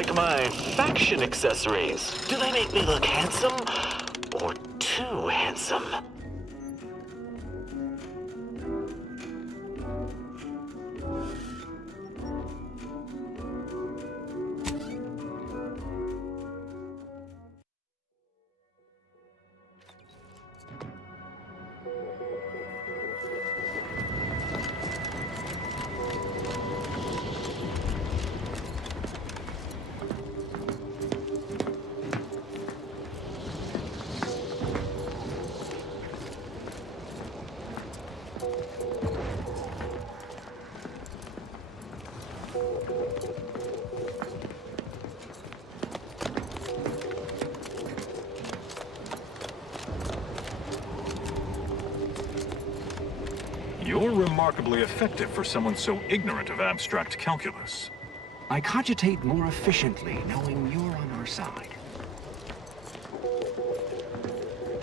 like my faction accessories? Do they make me look handsome or too handsome? You're remarkably effective for someone so ignorant of abstract calculus. I cogitate more efficiently knowing you're on our side.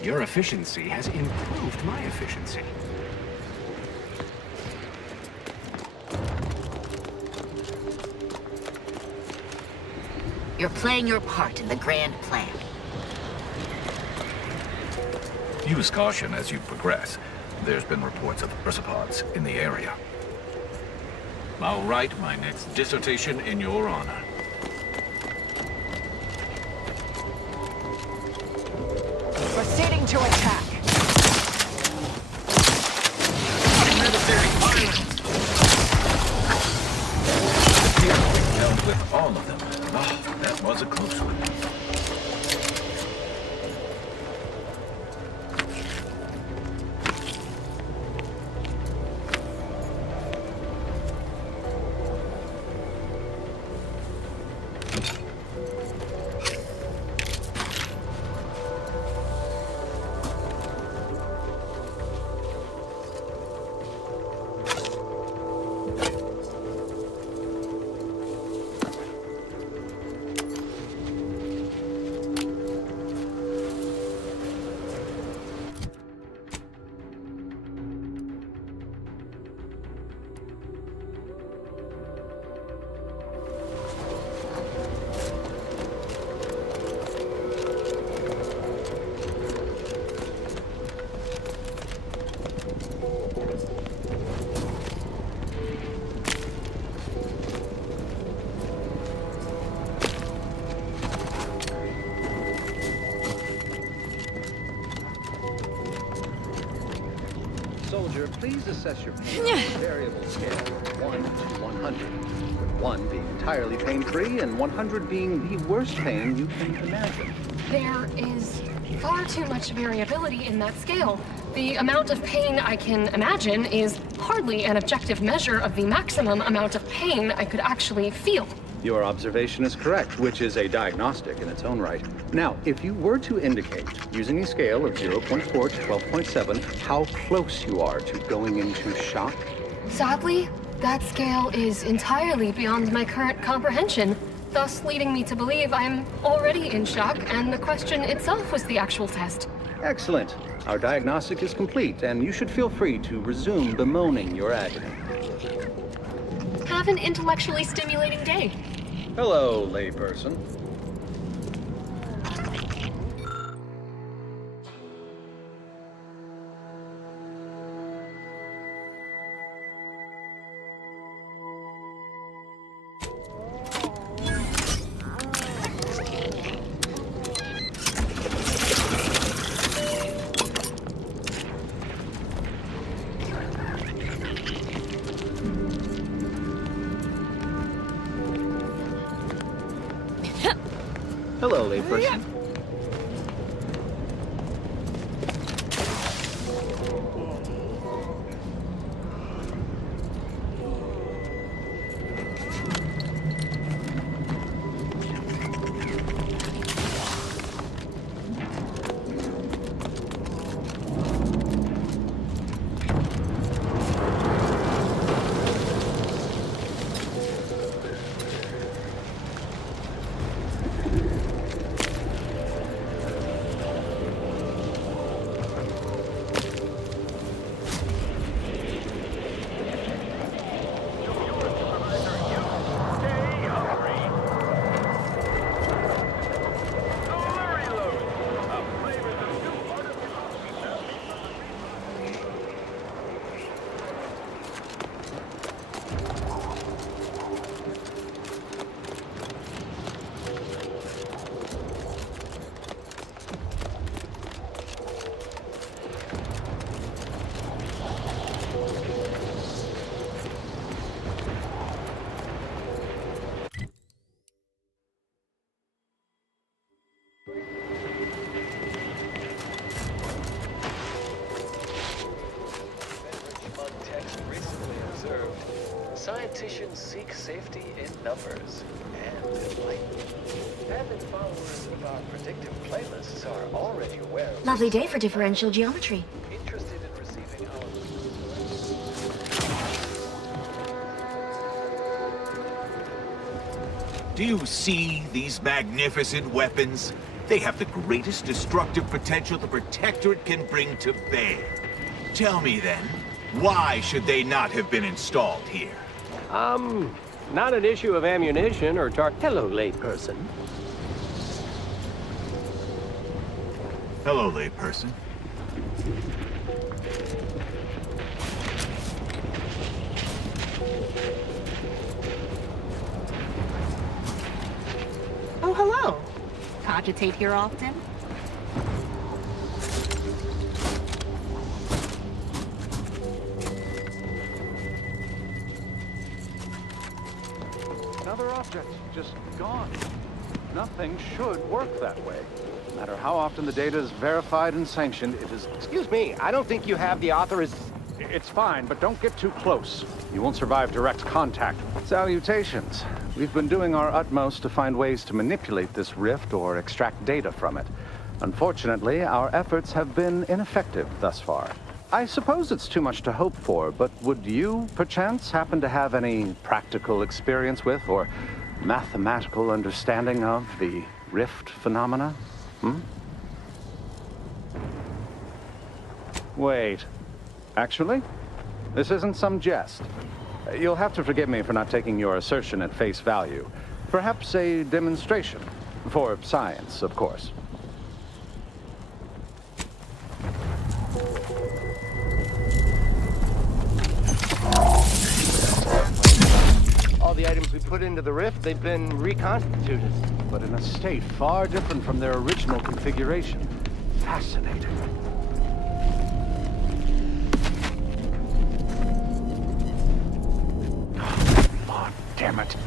Your efficiency has improved my efficiency. You're playing your part in the grand plan. Use caution as you progress. There's been reports of Ursopods in the area. I'll write my next dissertation in your honor. Proceeding to attack. Unnecessary violence! It appears we dealt with all of them. Oh, that was a close one. Soldier, please assess your pain on a variable scale, 1 to 100, with 1 being entirely pain-free and 100 being the worst pain you can imagine. There is far too much variability in that scale. The amount of pain I can imagine is hardly an objective measure of the maximum amount of pain I could actually feel. Your observation is correct, which is a diagnostic in its own right. Now, if you were to indicate, using a scale of 0.4 to 12.7, how close you are to going into shock? Sadly, that scale is entirely beyond my current comprehension, thus leading me to believe I'm already in shock, and the question itself was the actual test. Excellent. Our diagnostic is complete, and you should feel free to resume bemoaning your agony. Have an intellectually stimulating day. Hello, layperson. Hello, layperson. Politicians seek safety in numbers and enlightenment. Avid followers of our predictive playlists are already aware of Lovely day for differential geometry. interested in receiving our... Do you see these magnificent weapons? They have the greatest destructive potential the Protectorate can bring to bear. Tell me then, why should they not have been installed here? Not an issue of ammunition or Hello, layperson. Hello, layperson. Oh, hello. Cogitate here often? Another object, just gone. Nothing should work that way. No matter how often the data is verified and sanctioned, it is... Excuse me, I don't think you have the It's fine, but don't get too close. You won't survive direct contact. Salutations. We've been doing our utmost to find ways to manipulate this rift or extract data from it. Unfortunately, our efforts have been ineffective thus far. I suppose it's too much to hope for, but would you, perchance, happen to have any practical experience with or mathematical understanding of the rift phenomena? Wait. Actually, this isn't some jest. You'll have to forgive me for not taking your assertion at face value. Perhaps a demonstration. For science, of course. all the items we put into the rift, they've been reconstituted. But in a state far different from their original configuration. Fascinating. Oh, damn it.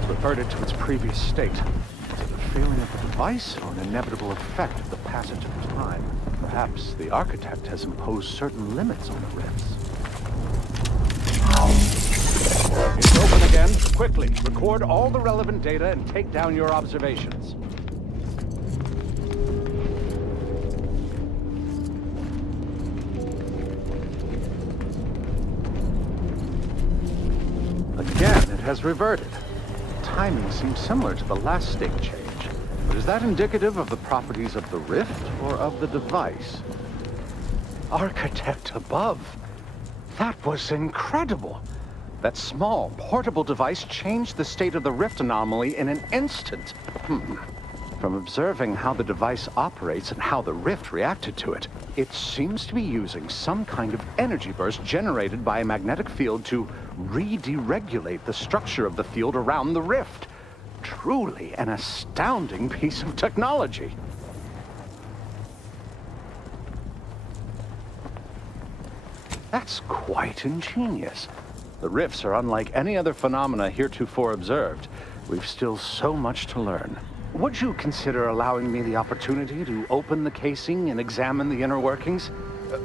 It's reverted to its previous state. Is it a failing of the device or an inevitable effect of the passage of time? Perhaps the architect has imposed certain limits on the rifts. It's open again. Quickly, record all the relevant data and take down your observations. Again, it has reverted. Timing seems similar to the last state change. But is that indicative of the properties of the rift or of the device? Architect above. That was incredible. That small, portable device changed the state of the rift anomaly in an instant. From observing how the device operates and how the rift reacted to it, it seems to be using some kind of energy burst generated by a magnetic field to re-deregulate the structure of the field around the rift. Truly an astounding piece of technology. That's quite ingenious. The rifts are unlike any other phenomena heretofore observed. We've still so much to learn. Would you consider allowing me the opportunity to open the casing and examine the inner workings?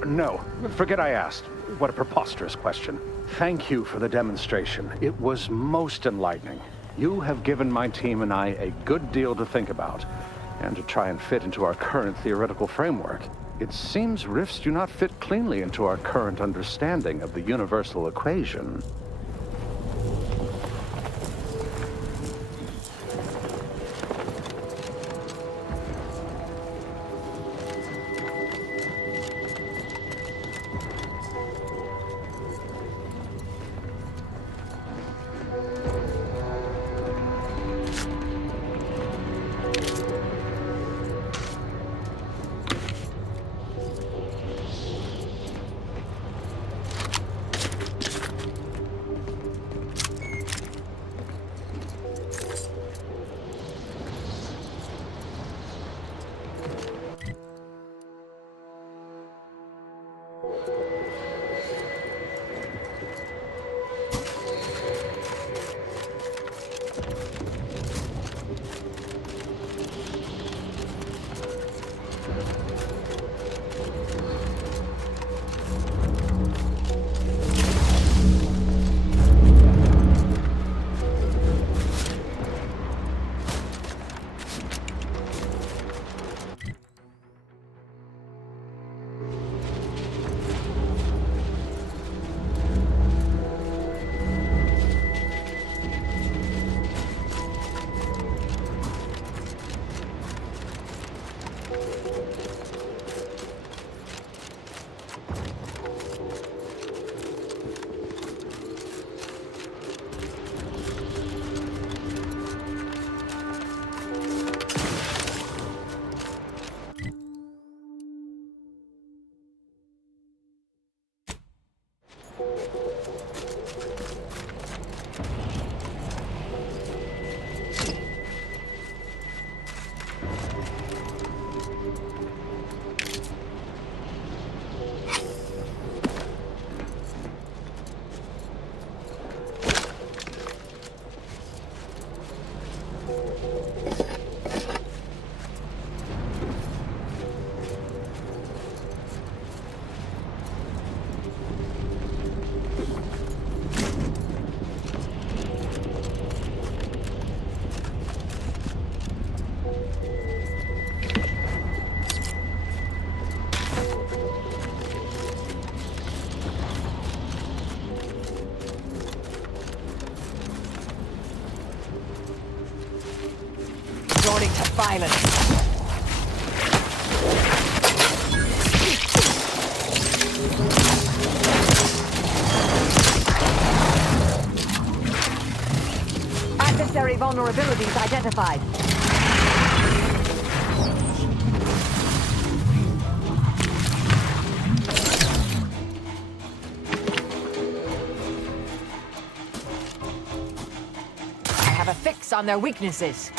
No, forget I asked. What a preposterous question. Thank you for the demonstration. It was most enlightening. You have given my team and I a good deal to think about, and to try and fit into our current theoretical framework. It seems rifts do not fit cleanly into our current understanding of the universal equation. Resorting to violence. Adversary vulnerabilities identified. I have a fix on their weaknesses.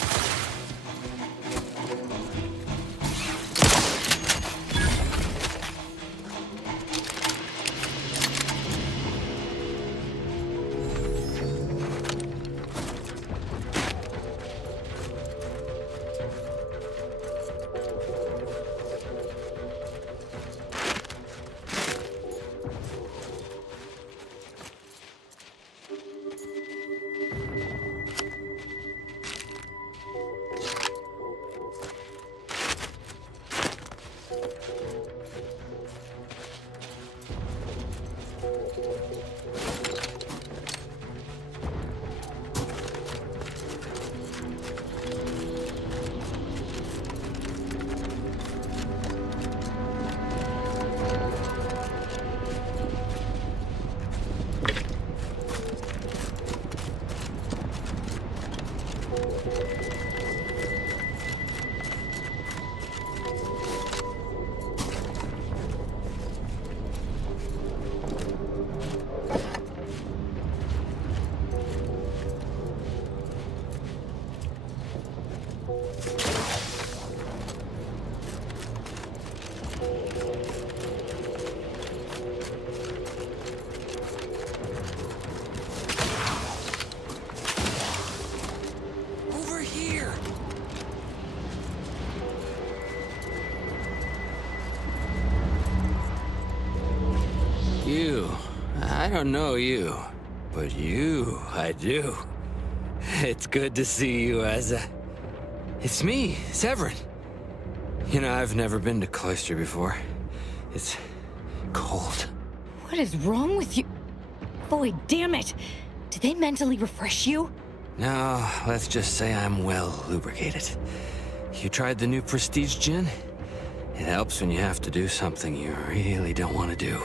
I don't know you, but you, I do. It's good to see you, Asa. It's me, Severin. You know, I've never been to Cloister before. It's cold. What is wrong with you? Boy, damn it! Did they mentally refresh you? No, let's just say I'm well lubricated. You tried the new Prestige gin? It helps when you have to do something you really don't want to do.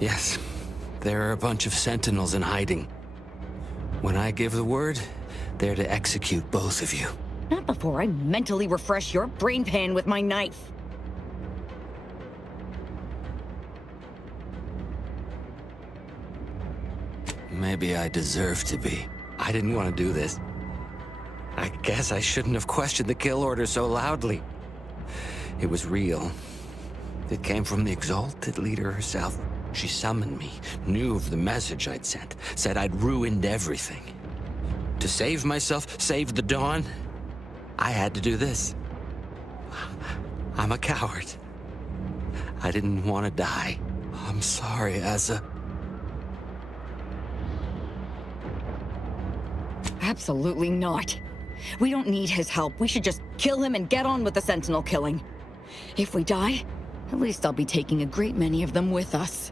Yes, there are a bunch of sentinels in hiding. When I give the word, they're to execute both of you. Not before I mentally refresh your brain pan with my knife. Maybe I deserve to be. I didn't want to do this. I guess I shouldn't have questioned the kill order so loudly. It was real. It came from the exalted leader herself. She summoned me, knew of the message I'd sent, said I'd ruined everything. To save myself, save the Dawn, I had to do this. I'm a coward. I didn't want to die. I'm sorry, Asa. Absolutely not. We don't need his help. We should just kill him and get on with the Sentinel killing. If we die, at least I'll be taking a great many of them with us.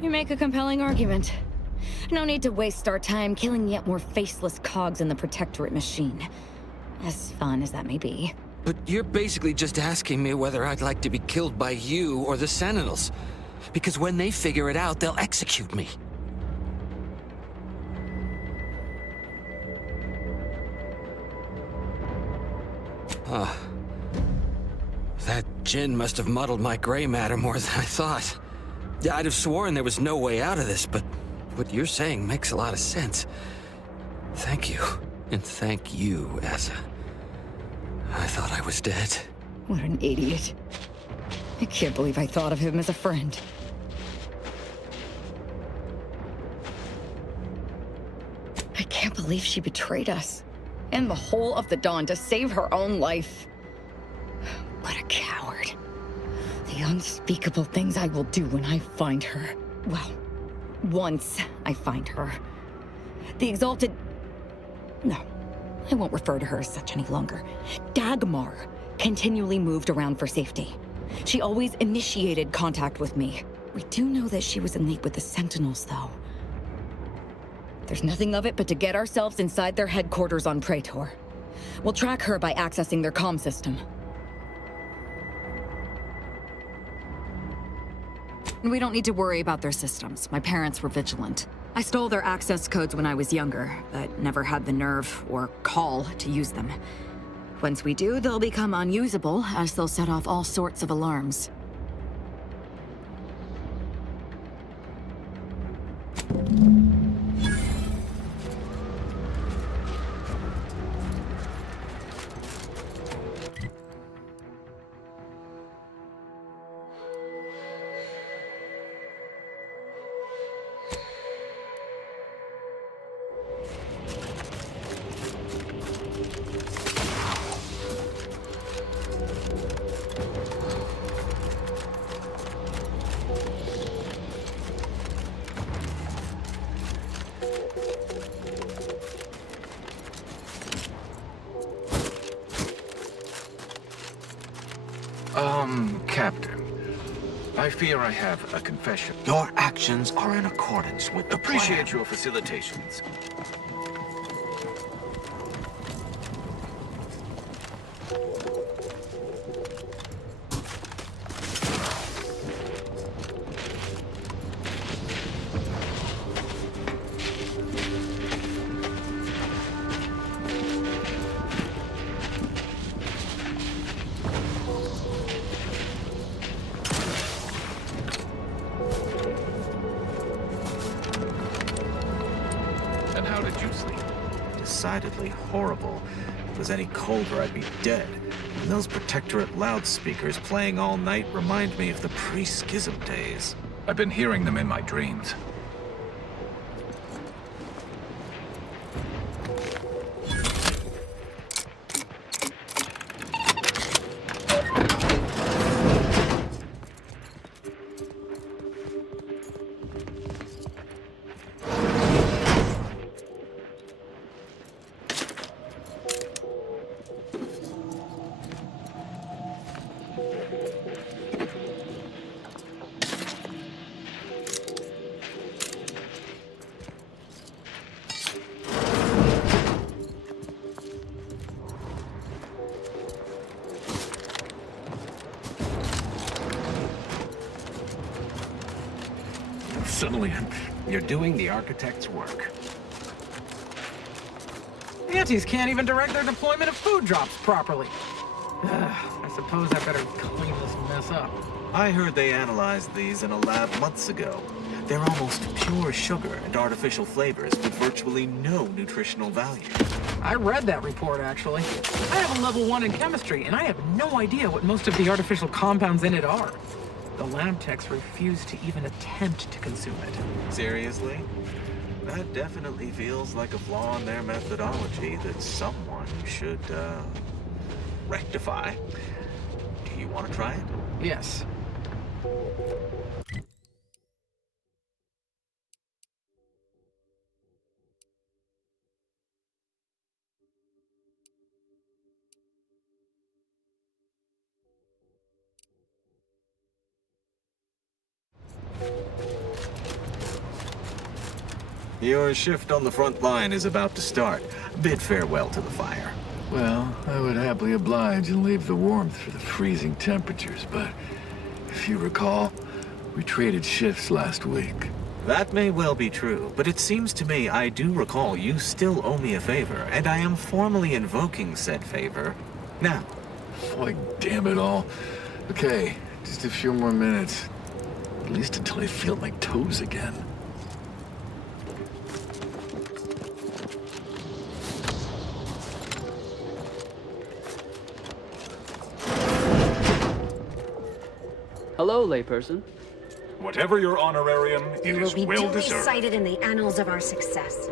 You make a compelling argument. No need to waste our time killing yet more faceless cogs in the Protectorate machine. As fun as that may be. But you're basically just asking me whether I'd like to be killed by you or the Sentinels. Because when they figure it out, they'll execute me. That gin must have muddled my gray matter more than I thought. I'd have sworn there was no way out of this, but what you're saying makes a lot of sense. Thank you. And thank you, Asa. I thought I was dead. What an idiot. I can't believe I thought of him as a friend. I can't believe she betrayed us. And the whole of the Dawn to save her own life. What a coward. The unspeakable things I will do when I find her. Well, once I find her. The Exalted... No, I won't refer to her as such any longer. Dagmar continually moved around for safety. She always initiated contact with me. We do know that she was in league with the Sentinels, though. There's nothing of it but to get ourselves inside their headquarters on Praetor. We'll track her by accessing their comm system. We don't need to worry about their systems. My parents were vigilant. I stole their access codes when I was younger, but never had the nerve or call to use them. Once we do, they'll become unusable, as they'll set off all sorts of alarms. Captain. I fear I have a confession. Your actions are in accordance with the Appreciate plan. your facilitations. And how did you sleep? Decidedly horrible. If it was any colder, I'd be dead. And those Protectorate loudspeakers playing all night remind me of the pre-schism days. I've been hearing them in my dreams. Suddenly, you're doing the architect's work. Antis can't even direct their deployment of food drops properly. I suppose I better clean this mess up. I heard they analyzed these in a lab months ago. They're almost pure sugar and artificial flavors with virtually no nutritional value. I read that report, actually. I have a level 1 in chemistry, and I have no idea what most of the artificial compounds in it are. The lab techs refuse to even attempt to consume it. Seriously? That definitely feels like a flaw in their methodology that someone should, rectify. Do you want to try it? Yes. Your shift on the front line is about to start. Bid farewell to the fire. Well, I would happily oblige and leave the warmth for the freezing temperatures, but if you recall, we traded shifts last week. That may well be true, but it seems to me I do recall you still owe me a favor, and I am formally invoking said favor now. Like, damn it all. Okay, just a few more minutes. At least until I feel my toes again. Hello, layperson. Whatever your honorarium, it You will is be well duly deserved. cited in the annals of our success.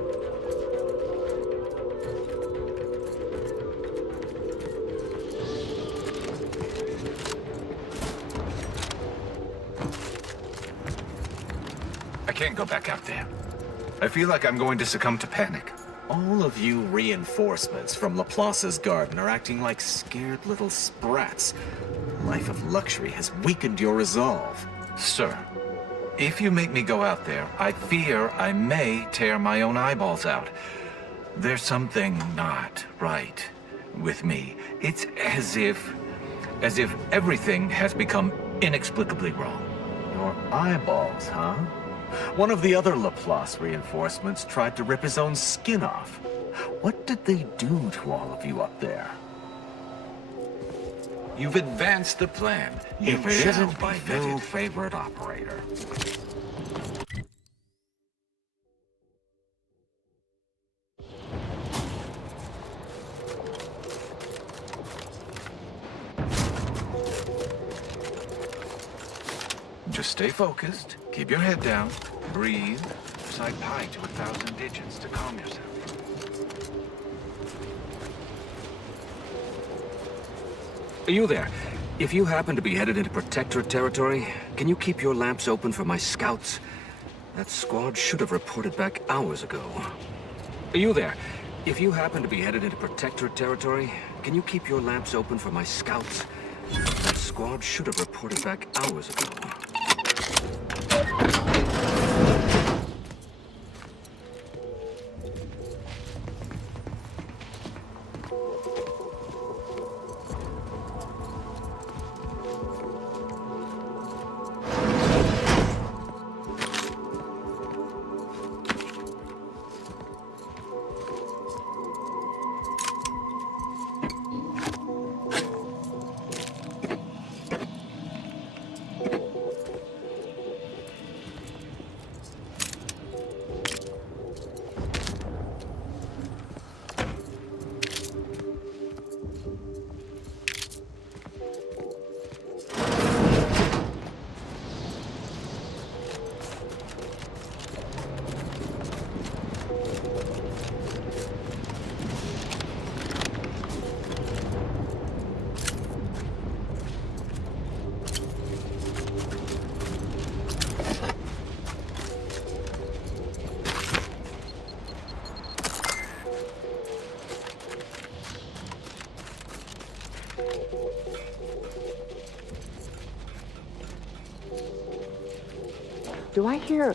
I can't go back out there. I feel like I'm going to succumb to panic. All of you reinforcements from Laplace's garden are acting like scared little sprats. Life of luxury has weakened your resolve. Sir, if you make me go out there, I fear I may tear my own eyeballs out. There's something not right with me. It's as if everything has become inexplicably wrong. Your eyeballs, huh? One of the other Laplace reinforcements tried to rip his own skin off. What did they do to all of you up there? You've advanced the plan. If it isn't my new favorite operator. Just stay focused, keep your head down, breathe, recite pi to 1,000 digits to calm yourself. You there. If you happen to be headed into Protectorate territory, can you keep your lamps open for my scouts? That squad should have reported back hours ago. You there. If you happen to be headed into Protectorate territory, can you keep your lamps open for my scouts? That squad should have reported back hours ago. Do I hear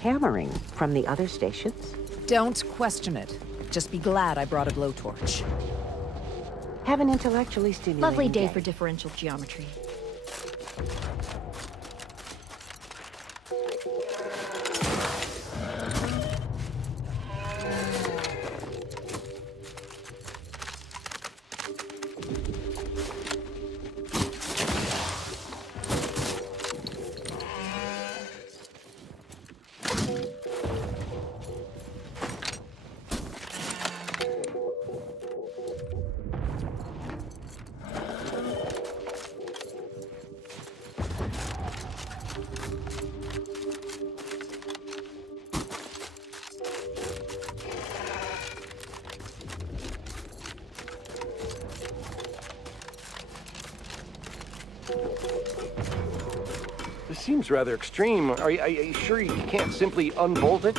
hammering from the other stations? Don't question it. Just be glad I brought a blowtorch. Have an intellectually stimulating Lovely day for differential geometry. This seems rather extreme. Are you sure you can't simply unbolt it?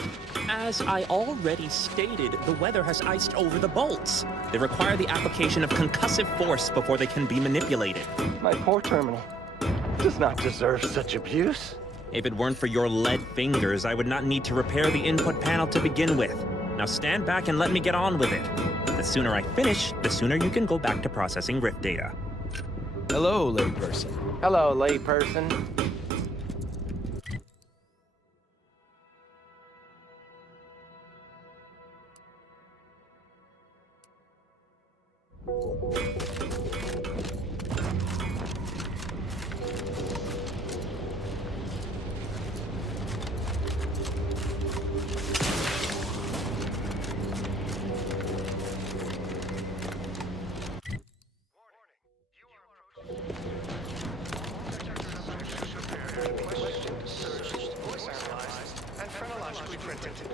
As I already stated, the weather has iced over the bolts. They require the application of concussive force before they can be manipulated. My poor terminal does not deserve such abuse. If it weren't for your lead fingers, I would not need to repair the input panel to begin with. Now stand back and let me get on with it. The sooner I finish, the sooner you can go back to processing Rift data. Hello, layperson. Hello, layperson.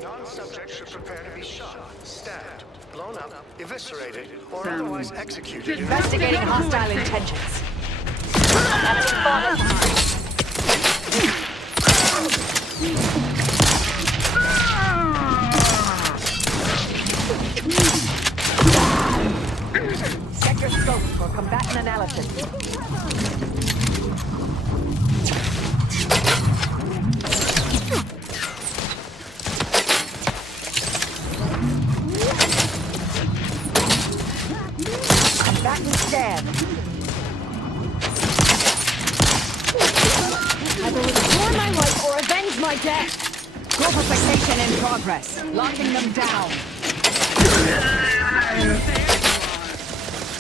Non-subject should prepare to be shot, stabbed, blown up, eviscerated, or otherwise executed. Investigating hostile intentions. Set your scope for combatant analysis. Combatant scan. Either restore my life or avenge my death. Corporification in progress. Locking them down.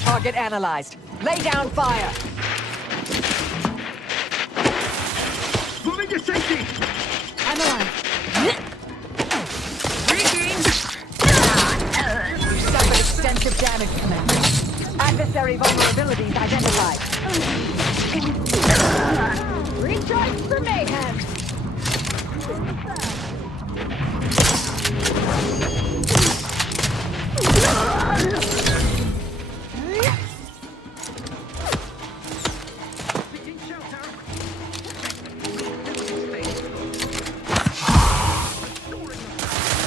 Target analyzed. Lay down fire. Moving to safety! I'm alive. You suffered extensive damage, Commander. Adversary vulnerabilities identified. Recharge for mayhem.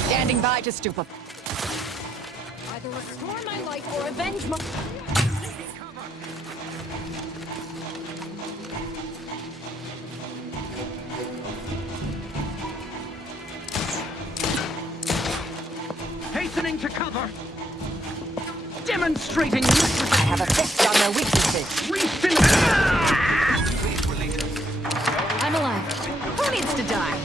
Standing by to stupefy. Either restore my life or avenge my... Hastening to cover! Demonstrating... I have a fix on their weaknesses. I'm alive. Who needs to die?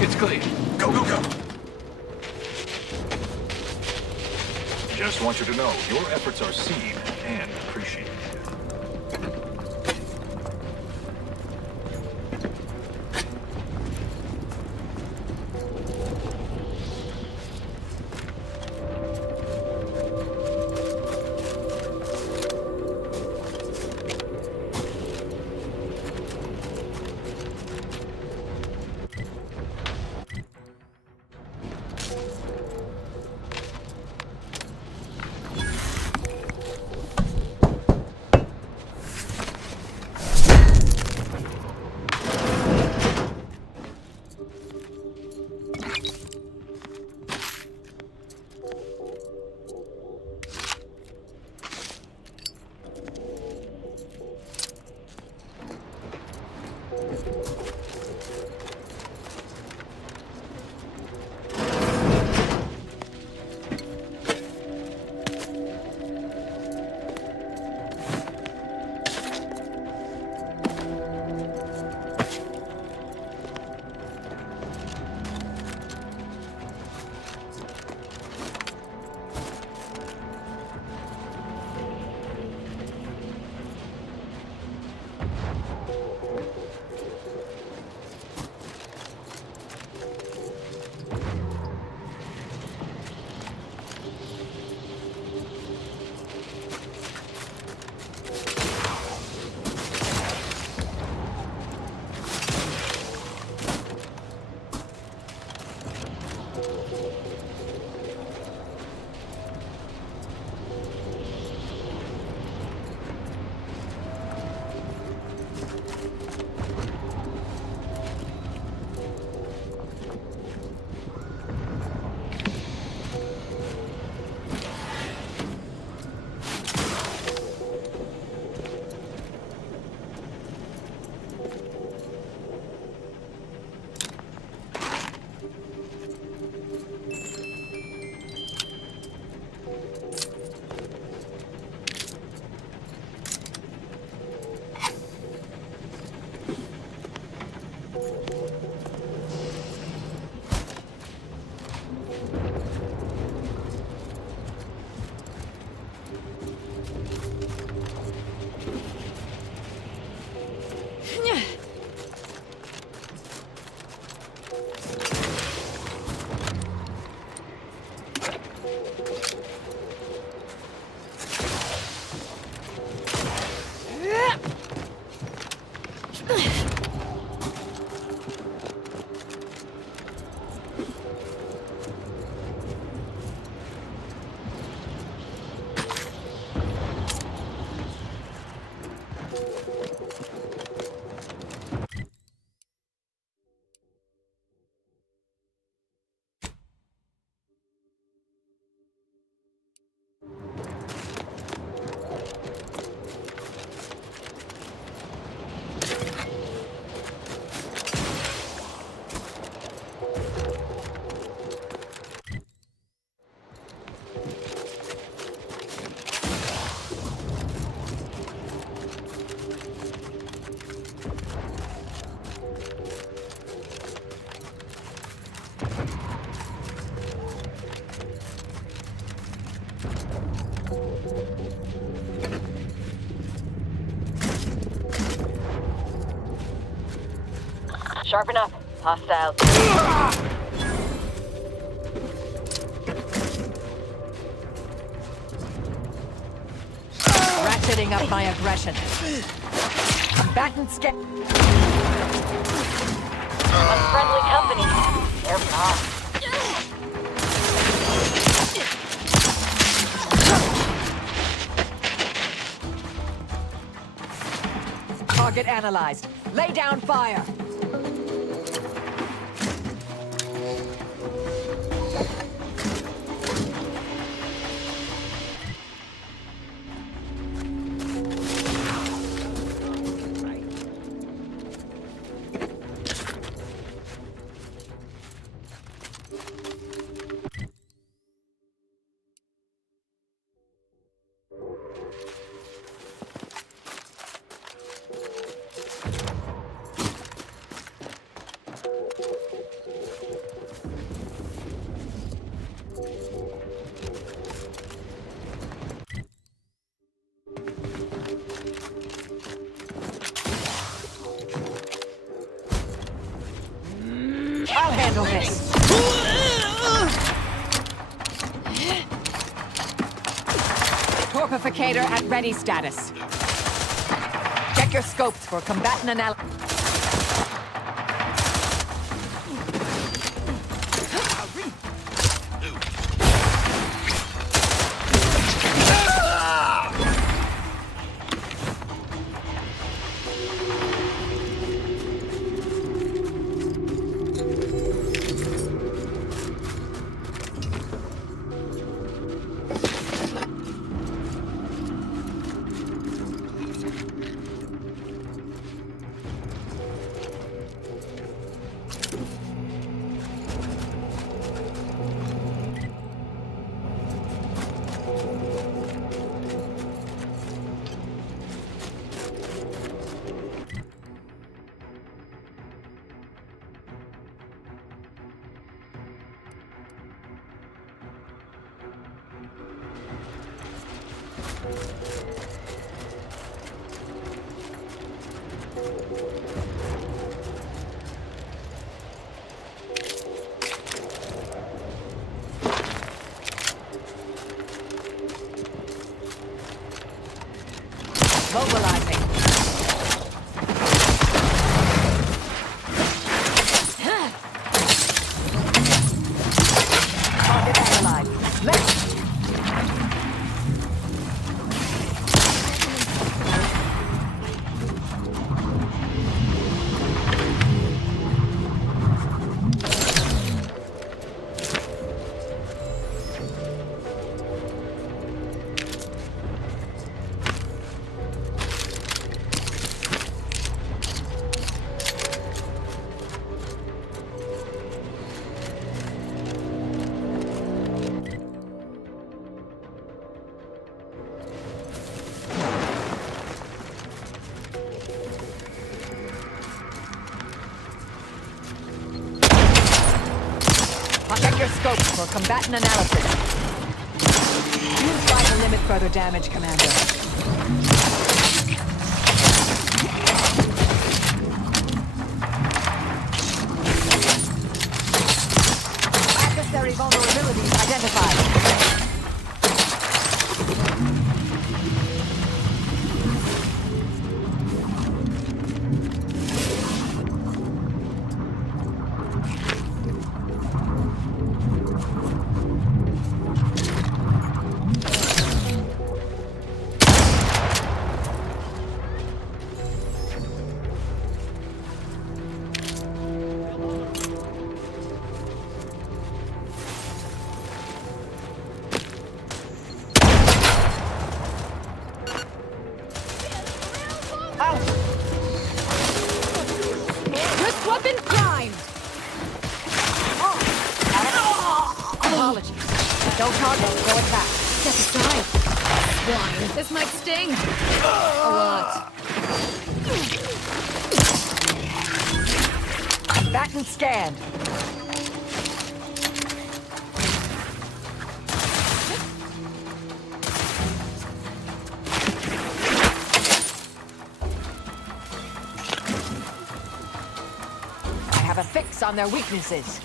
It's clear. Go, go, go! Just want you to know, your efforts are seen and appreciated. Sharpen up. Hostile. Ratcheting up my aggression. Combatant scan. Unfriendly company. They're gone. Target analyzed. Lay down fire. I'll handle this. Torpificator at ready status. Check your scopes for combatant analysis. Mobilizing. Target analyzed. Left. Check your scope for combatant analysis. Use fire to limit further damage, Commander. Adversary vulnerabilities identified. Wrist weapon primed! Apologies. Don't target, go attack. Step aside. Swine. This might sting. A lot. Back and scan. I have a fix on their weaknesses.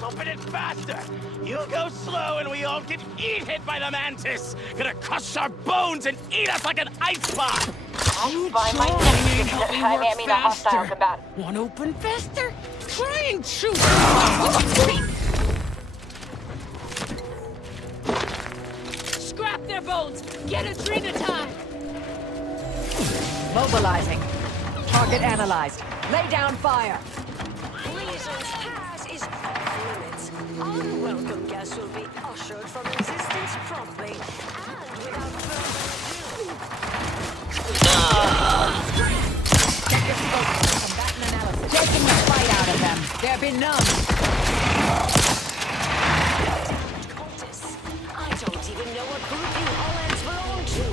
Open it faster! You'll go slow and we all get eaten by the mantis! Gonna crush our bones and eat us like an ice pop! You Find my trying next to help me I work mean a hostile faster. combatant. Want to open faster? Try and shoot. Scrap their bones! Get a tree to tie! Mobilizing. Target analyzed. Lay down fire. Reason's pass is off limits. Unwelcome guests will be ushered from existence promptly and without further Check your scope for combatant analysis. Taking the fight out of them. They're benumbed. cultists. I don't even know what group you Hollands belong to.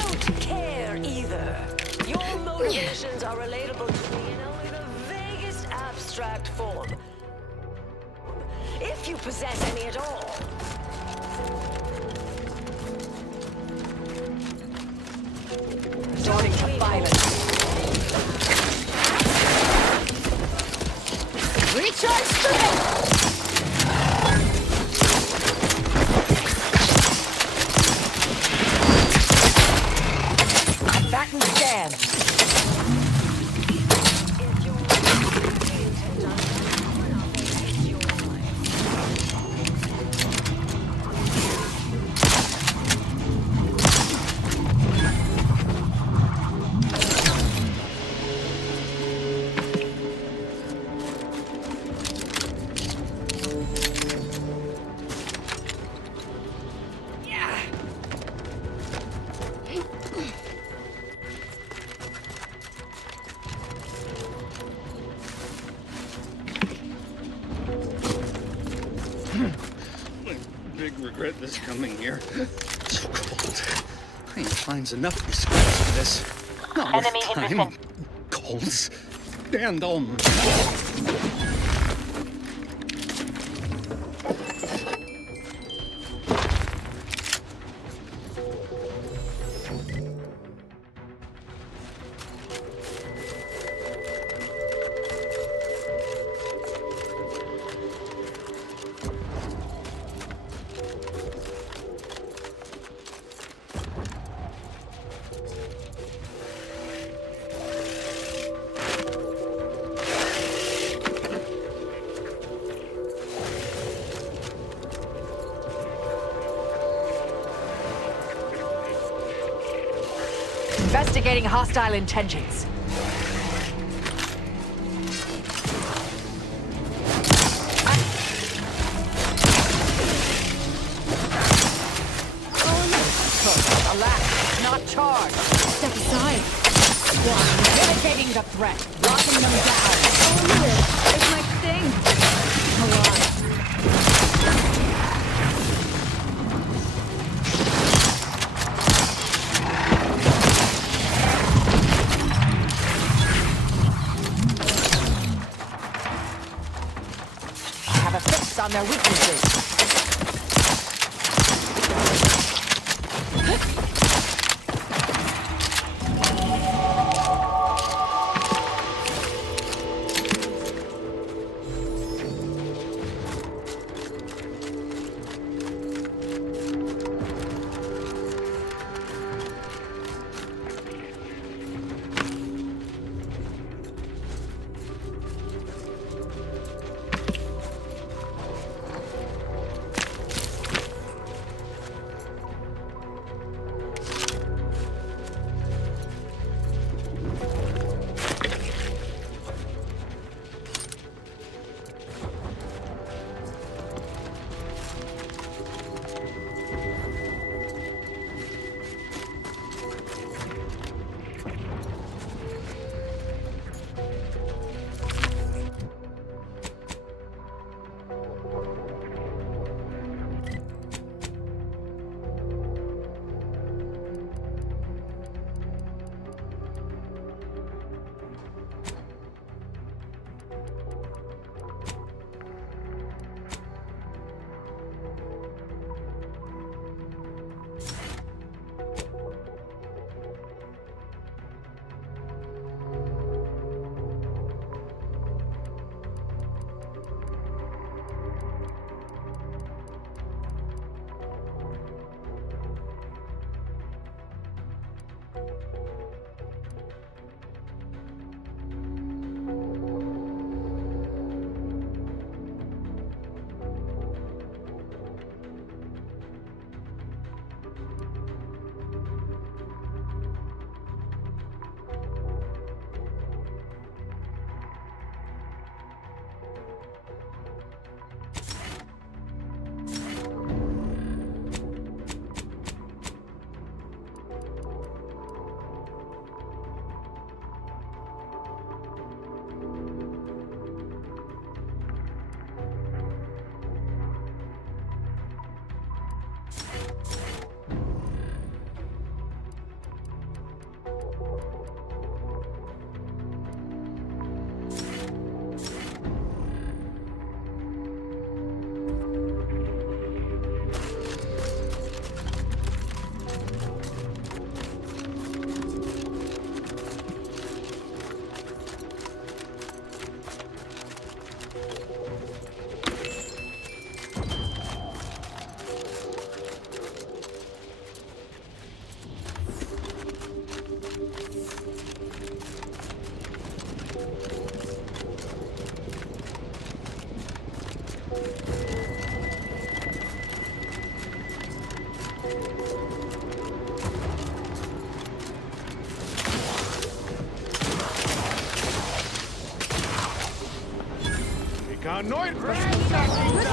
Don't care either. Your motivations are relatable to me in only the vaguest abstract form. If you possess any at all. Resorting to violence. Recharge strength! Back and stand. Big regret this coming here. So cold. I ain't finds enough to scratch for this. Not Enemy worth in time. Colds. Stand on. Investigating hostile intentions. Alas, not charged. Step aside. Mitigating the threat. Locking them down. Oh, it's my thing. Hold on. On their weaknesses.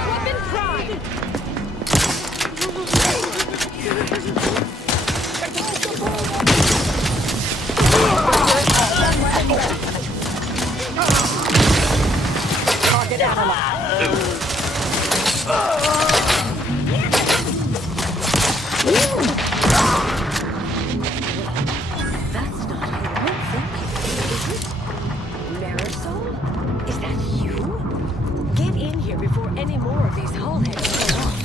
Weapon prime! Target analyzed. more of these hull heads go off.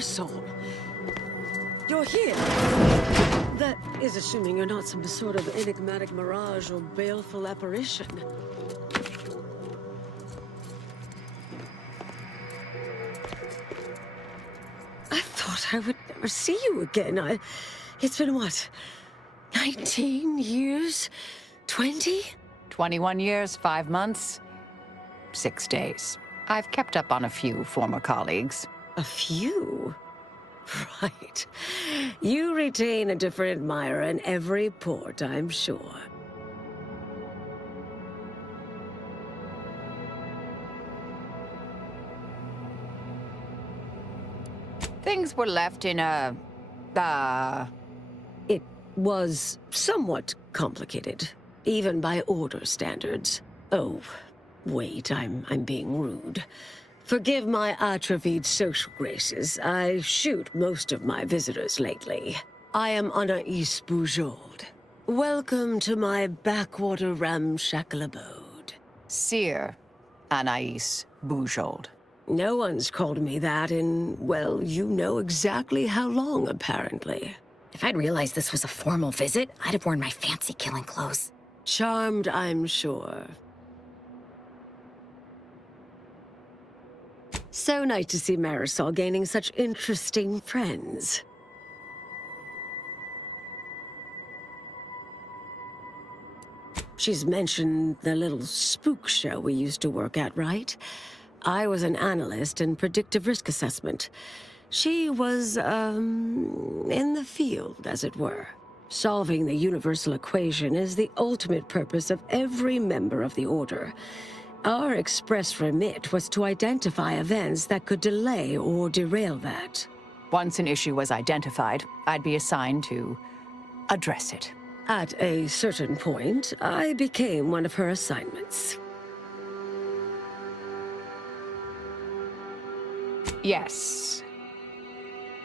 Marisol, you're here. That is assuming you're not some sort of enigmatic mirage or baleful apparition. I thought I would never see you again. It's been what? 19 years? 20? 21 years, 5 months, 6 days. I've kept up on a few former colleagues. A few? Right. You retain a different admirer in every port, I'm sure. Things were left in a... It was somewhat complicated, even by Order standards. Oh, wait, I'm being rude. Forgive my atrophied social graces. I shoot most of my visitors lately. I am Anais Bujold. Welcome to my backwater ramshackle abode. Seer Anais Bujold. No one's called me that in, well, you know exactly how long, apparently. If I'd realized this was a formal visit, I'd have worn my fancy killing clothes. Charmed, I'm sure. So nice to see Marisol gaining such interesting friends. She's mentioned the little spook show we used to work at, right? I was an analyst in predictive risk assessment. She was, in the field, as it were. Solving the universal equation is the ultimate purpose of every member of the Order. Our express remit was to identify events that could delay or derail that. Once an issue was identified, I'd be assigned to address it. At a certain point, I became one of her assignments. Yes.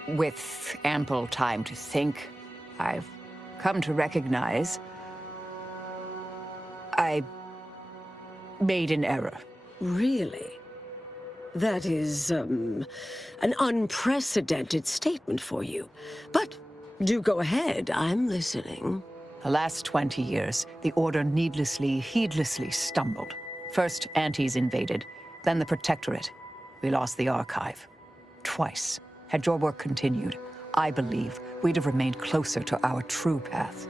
With ample time to think, I've come to recognize I made an error. Really? That is, an unprecedented statement for you. But do go ahead, I'm listening. The last 20 years, the Order needlessly, heedlessly stumbled. First, Antes invaded, then the Protectorate. We lost the Archive. Twice. Had your work continued, I believe we'd have remained closer to our true path.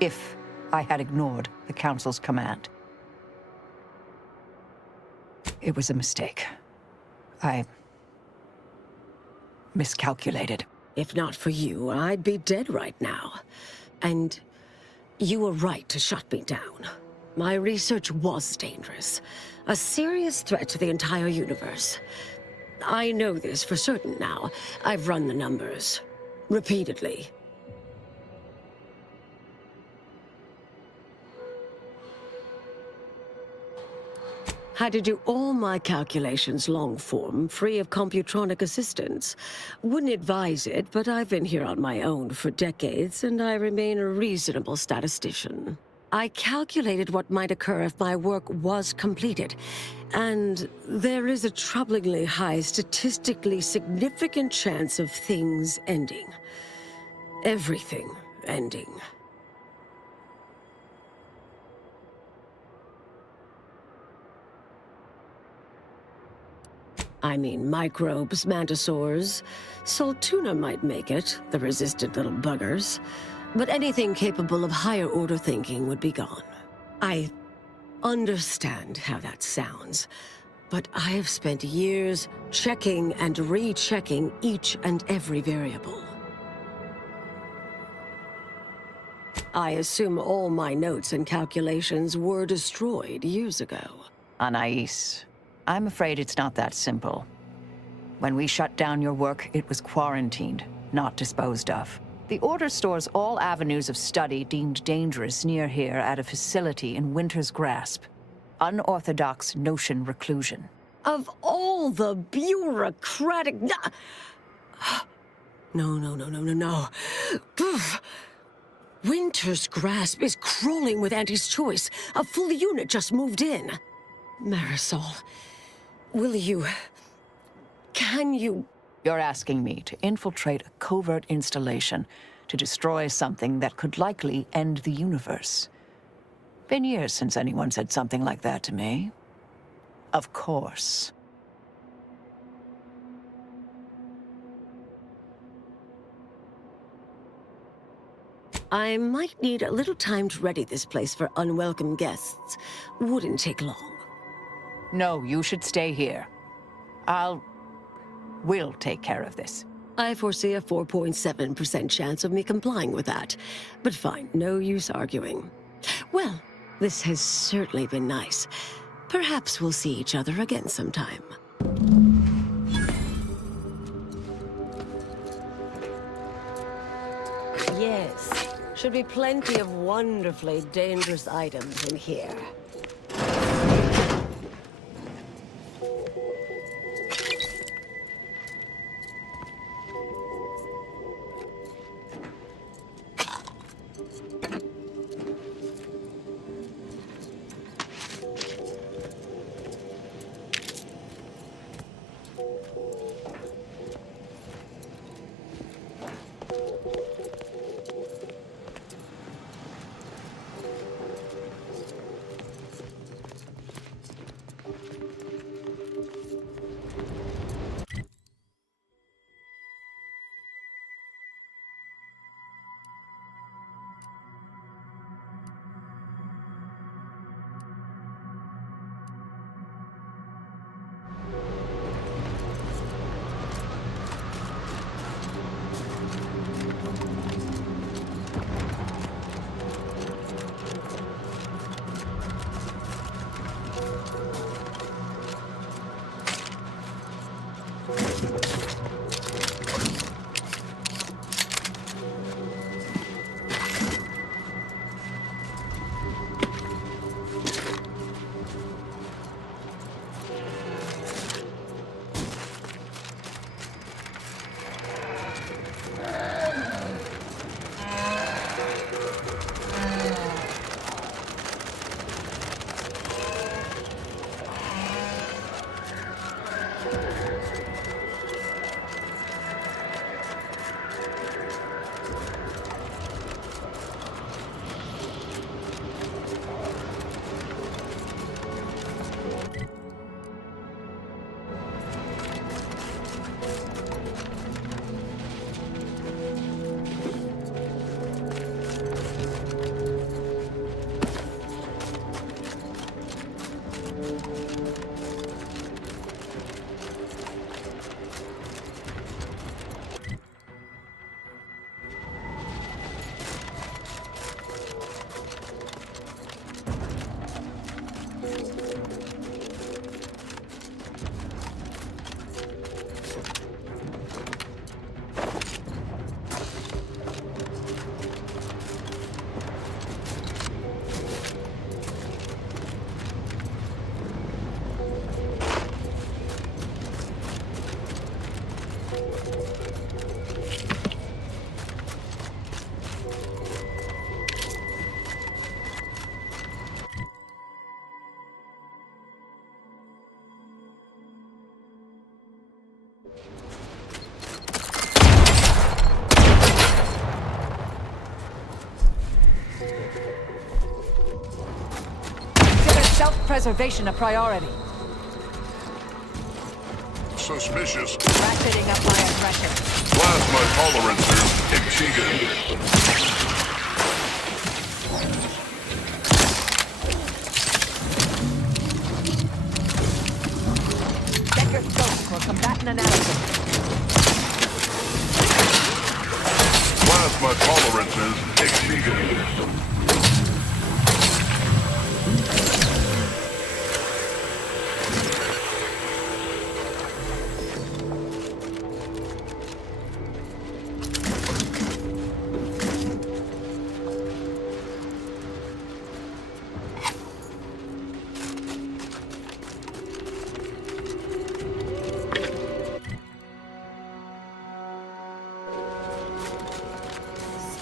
If I had ignored the Council's command. It was a mistake. I miscalculated. If not for you, I'd be dead right now. And you were right to shut me down. My research was dangerous. A serious threat to the entire universe. I know this for certain now. I've run the numbers. Repeatedly. Had to do all my calculations long form, free of computronic assistance. Wouldn't advise it, but I've been here on my own for decades, and I remain a reasonable statistician. I calculated what might occur if my work was completed, and there is a troublingly high, statistically significant chance of things ending. Everything ending. I mean, microbes, mantisaurs. Saltuna might make it, the resistant little buggers. But anything capable of higher-order thinking would be gone. I understand how that sounds, but I have spent years checking and rechecking each and every variable. I assume all my notes and calculations were destroyed years ago. Anais, I'm afraid it's not that simple. When we shut down your work, it was quarantined, not disposed of. The Order stores all avenues of study deemed dangerous near here at a facility in Winter's Grasp. Unorthodox notion reclusion. Of all the bureaucratic... No. Winter's Grasp is crawling with Auntie's choice. A full unit just moved in. Marisol, will you... Can you... You're asking me to infiltrate a covert installation to destroy something that could likely end the universe. Been years since anyone said something like that to me. Of course. I might need a little time to ready this place for unwelcome guests. Wouldn't take long. No, you should stay here. We'll take care of this. I foresee a 4.7% chance of me complying with that. But fine, no use arguing. Well, this has certainly been nice. Perhaps we'll see each other again sometime. Yes, should be plenty of wonderfully dangerous items in here. Self-preservation a priority. Suspicious. Ratcheting up my aggression. Plasma tolerances exceeded. Get your scope for combatant analysis. Plasma tolerances exceeded.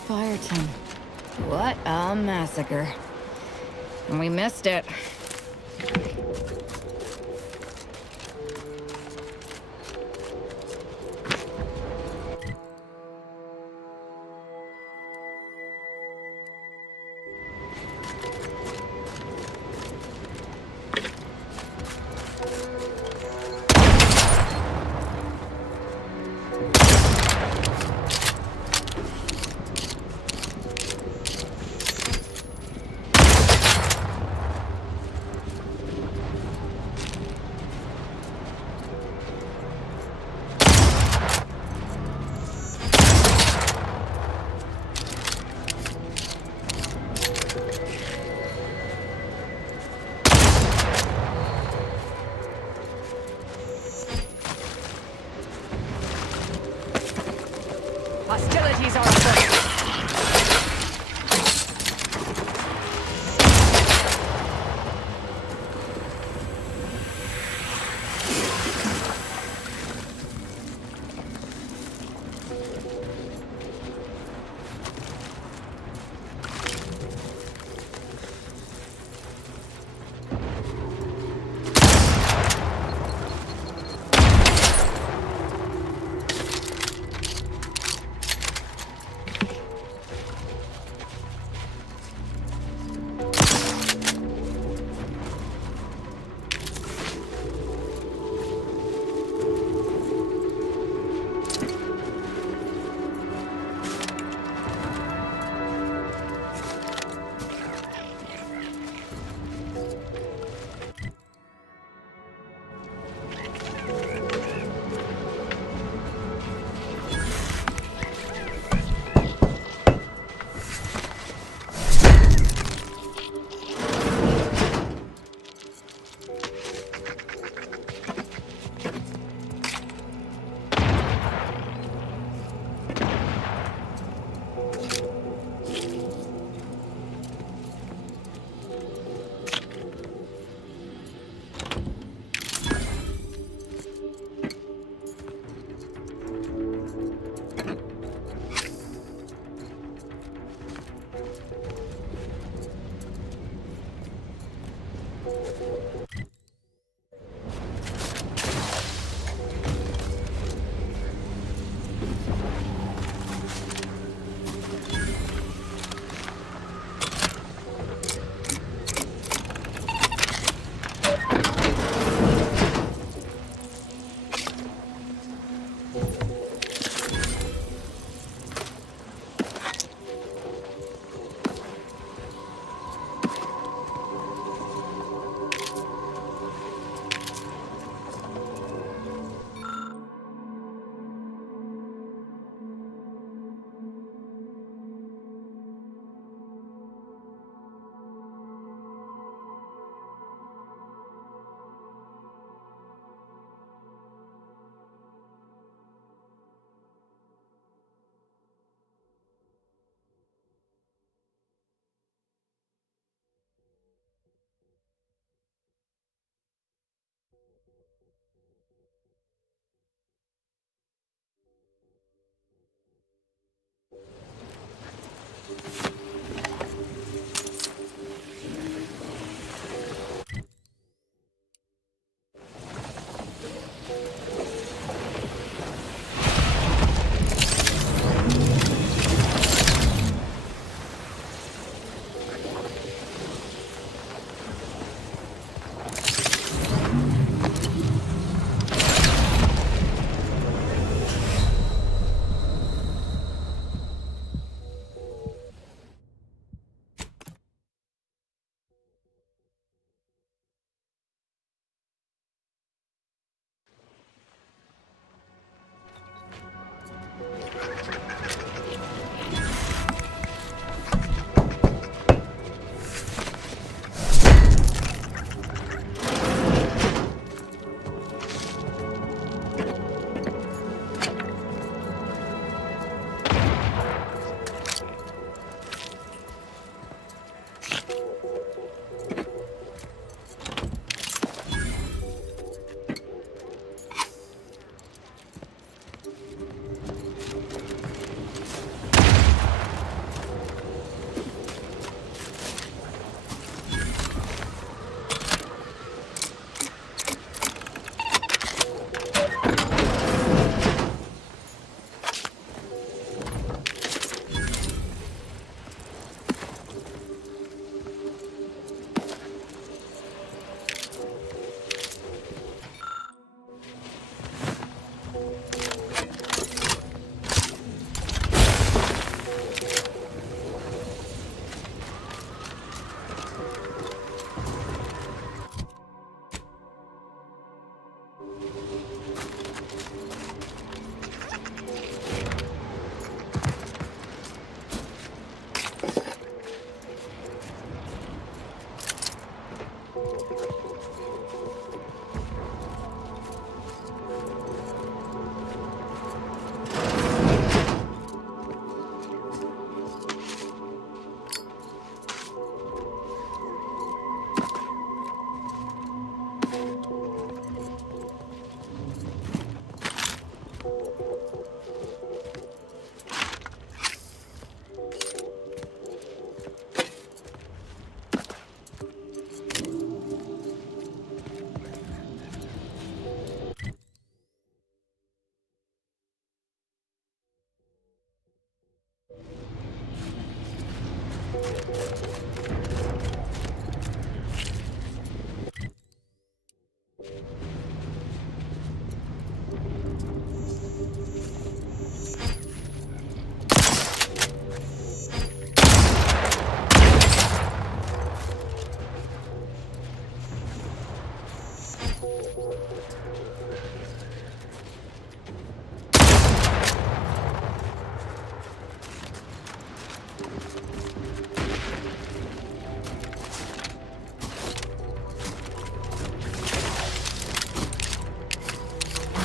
Fireton. What a massacre. And we missed it.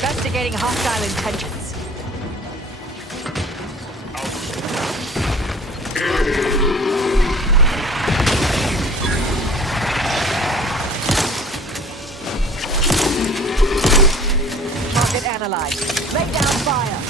Investigating hostile intentions. Target analyzed. Lay down fire.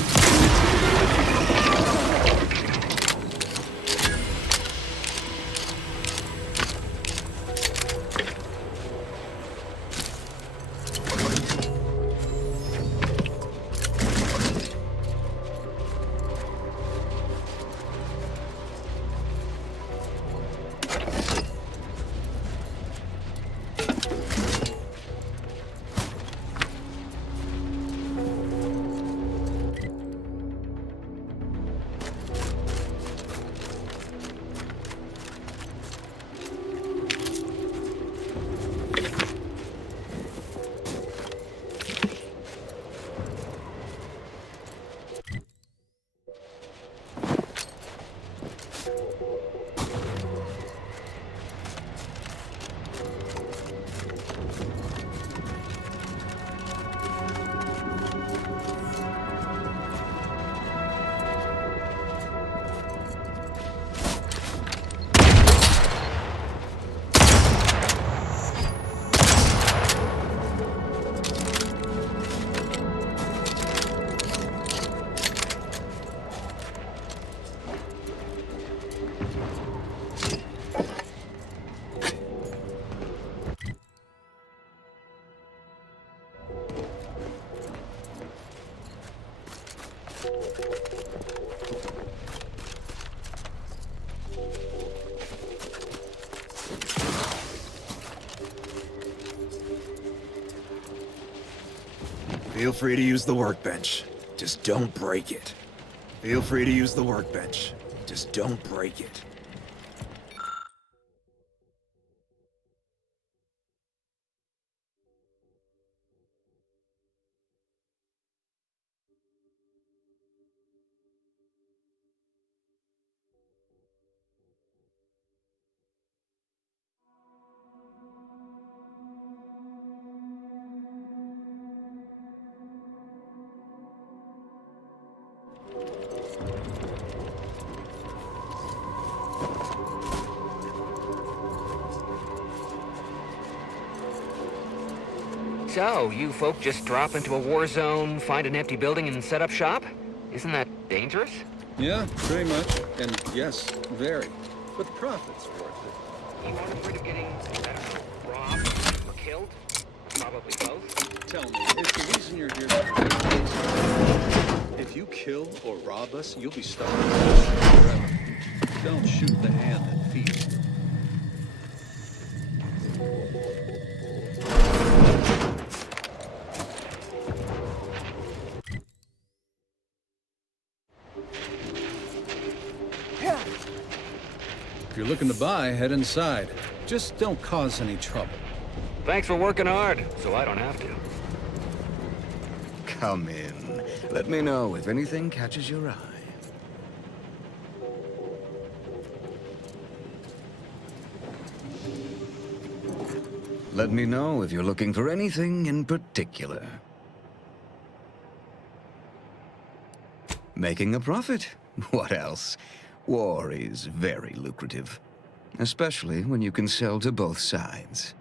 Feel free to use the workbench. Just don't break it. Feel free to use the workbench. Just don't break it. So, you folk just drop into a war zone, find an empty building, and set up shop? Isn't that dangerous? Yeah, pretty much. And yes, very. But the profit's worth it. You aren't afraid of getting, I don't know, robbed or killed? Probably both. Tell me, is the reason you're here to if you kill or rob us, you'll be stuck in this forever. Don't shoot the hand that feeds you. If you're looking to buy, head inside. Just don't cause any trouble. Thanks for working hard, so I don't have to. Come in. Let me know if anything catches your eye. Let me know if you're looking for anything in particular. Making a profit? What else? War is very lucrative, especially when you can sell to both sides.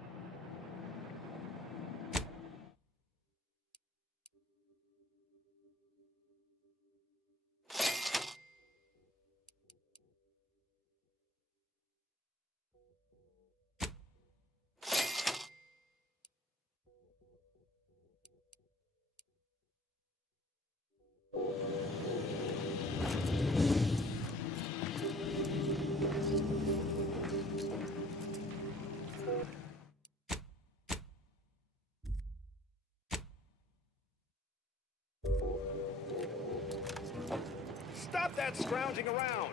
Stop that scrounging around!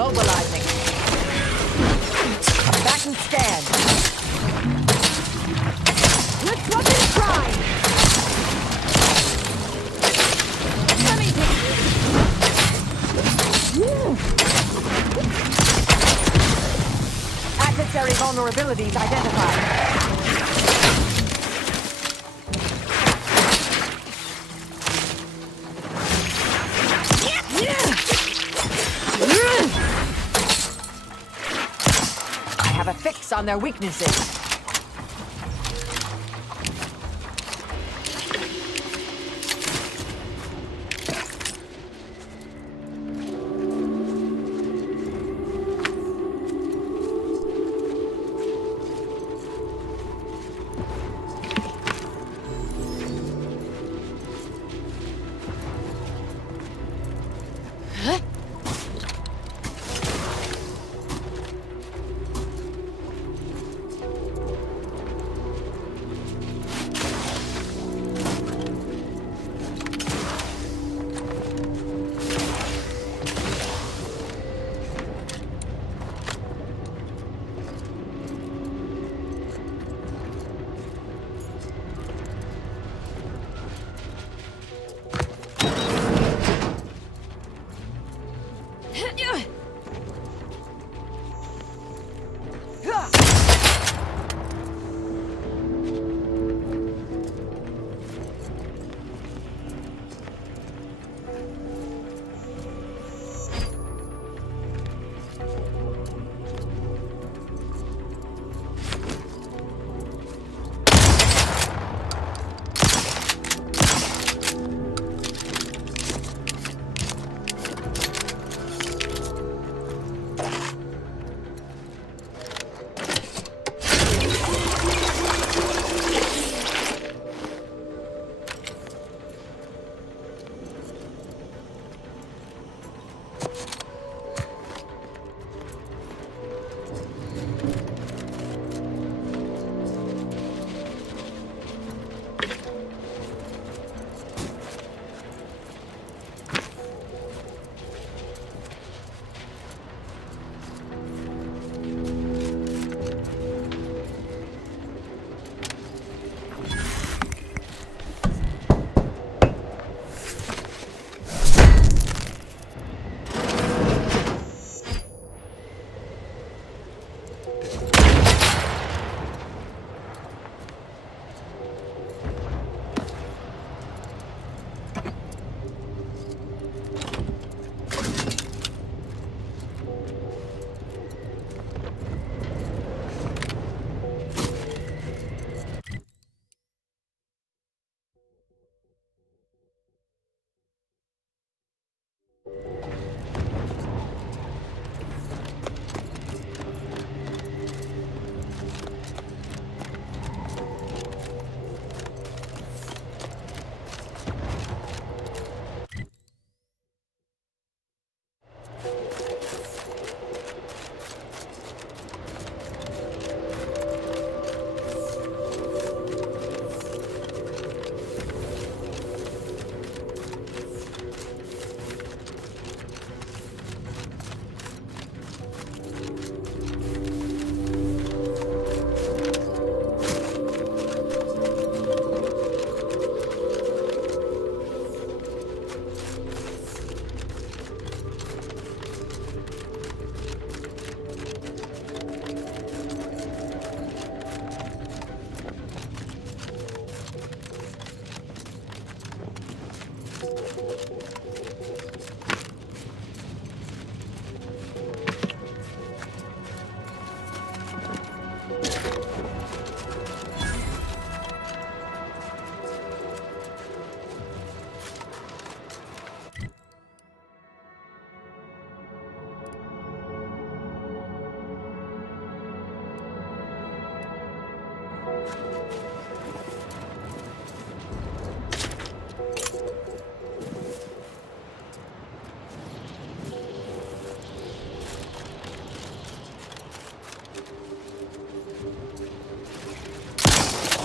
Mobilizing. Back and stand. Let's run and try! Let me Adversary vulnerabilities identified. have a fix on their weaknesses.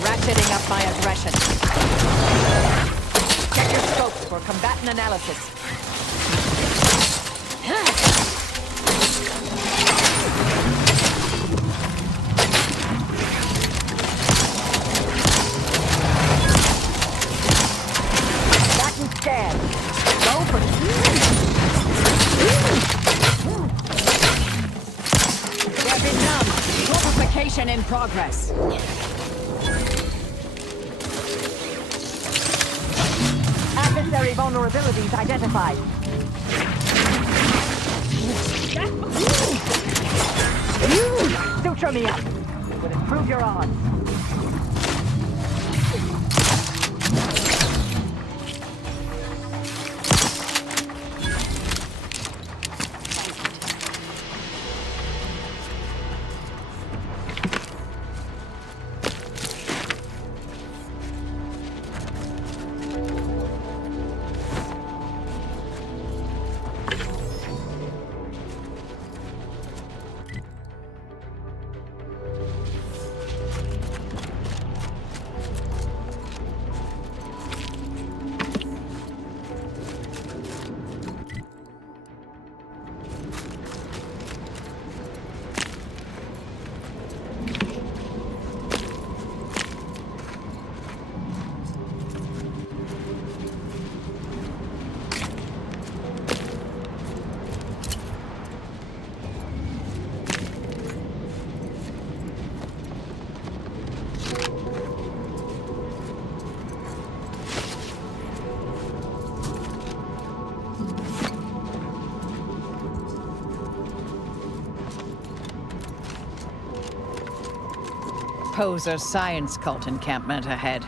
Ratcheting up my aggression. Check your scopes for combatant analysis. Combatant scan. Go for They've been numb. Multiplication in progress. Adversary vulnerabilities identified. Suture me up. It would improve your odds. Poser science cult encampment ahead.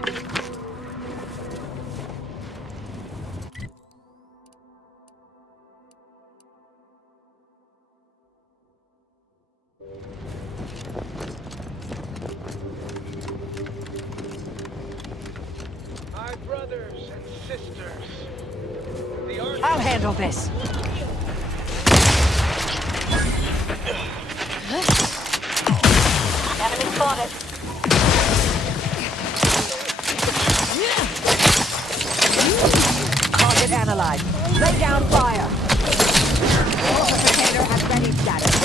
My brothers and sisters. I'll handle this. Enemy spotted. Target analyzed. Lay down fire. Multiplicator at ready status.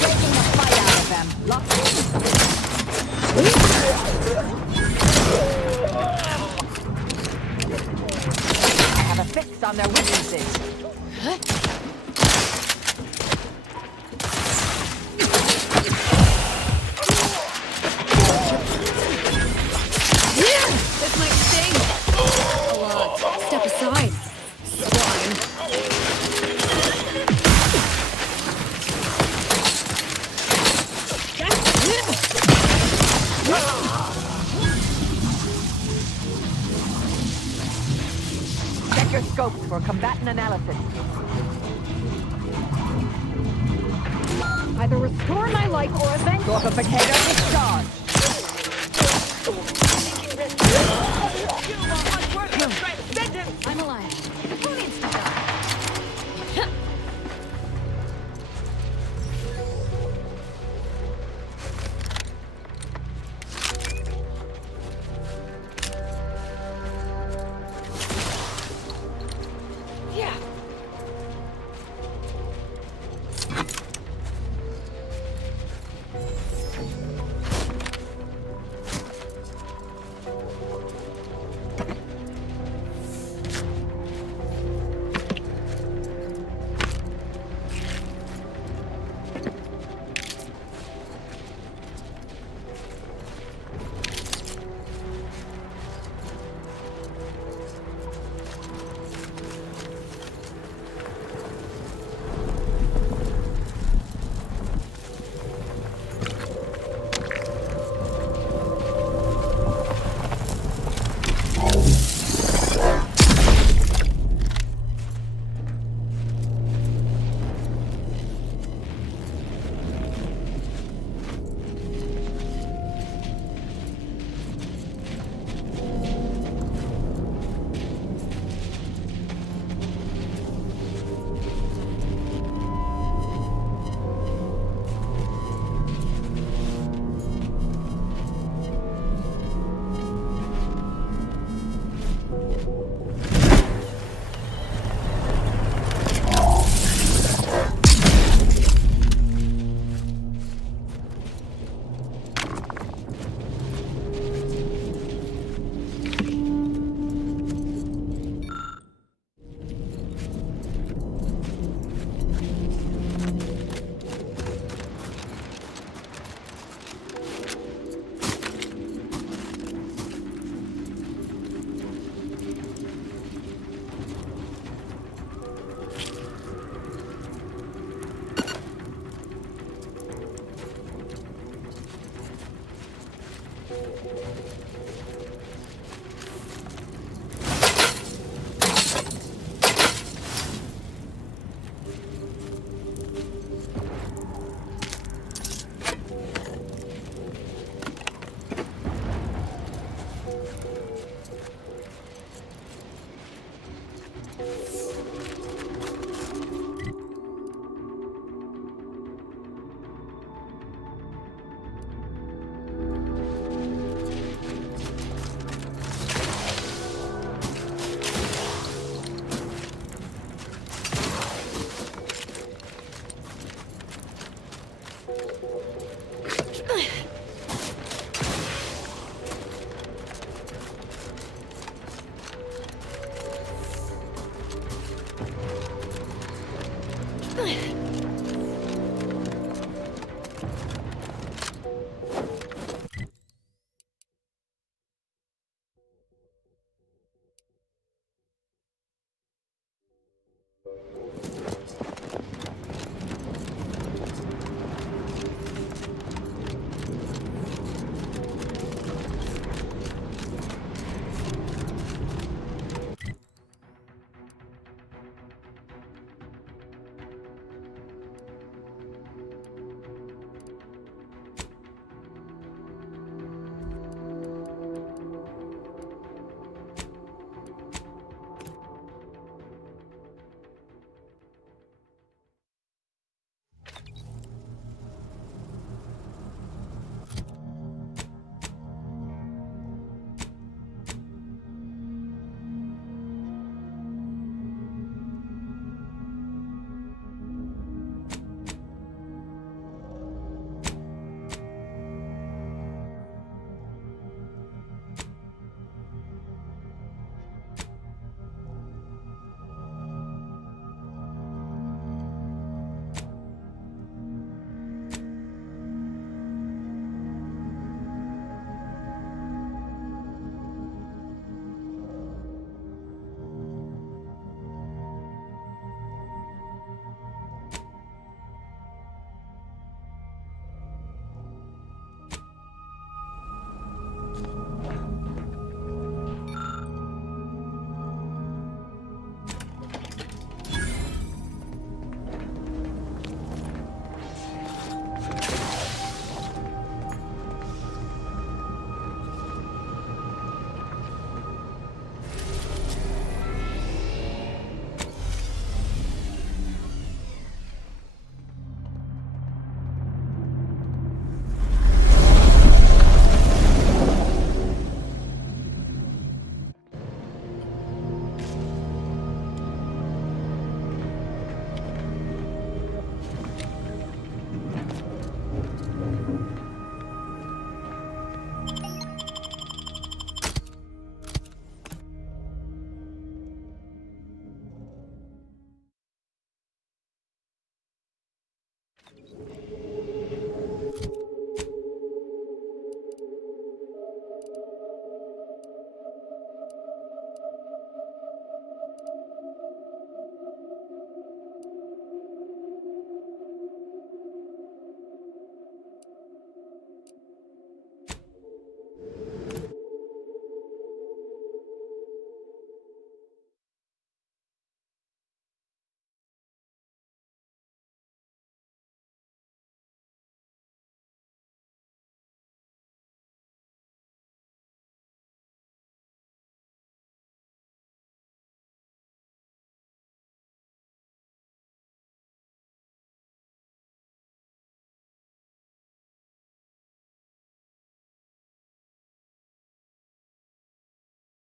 Breaking the fight out of them. Lock I have a fix on their weaknesses. This might sting. A lot. Step aside. Swine. Check your scopes for combatant analysis. Either restore my life or avenge. Fortificator discharge. I'm alive. Who needs to die? Yeah.